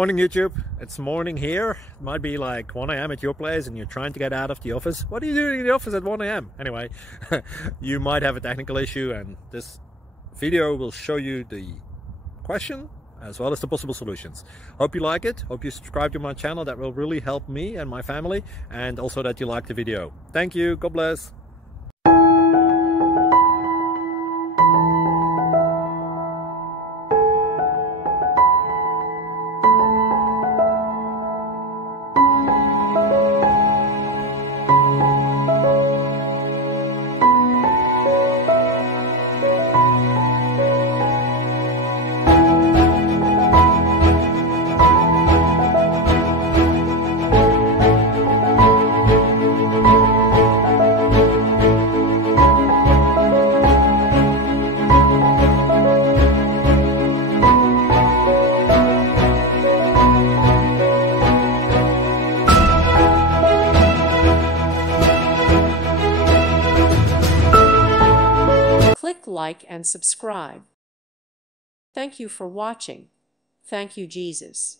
Morning YouTube, it's morning here. It might be like 1 a.m. at your place and you're trying to get out of the office. What are you doing in the office at 1 a.m? Anyway, you might have a technical issue and this video will show you the question as well as the possible solutions. Hope you like it, hope you subscribe to my channel. That will really help me and my family, and also that you like the video. Thank you, God bless. Click like and subscribe. Thank you for watching. Thank you, Jesus.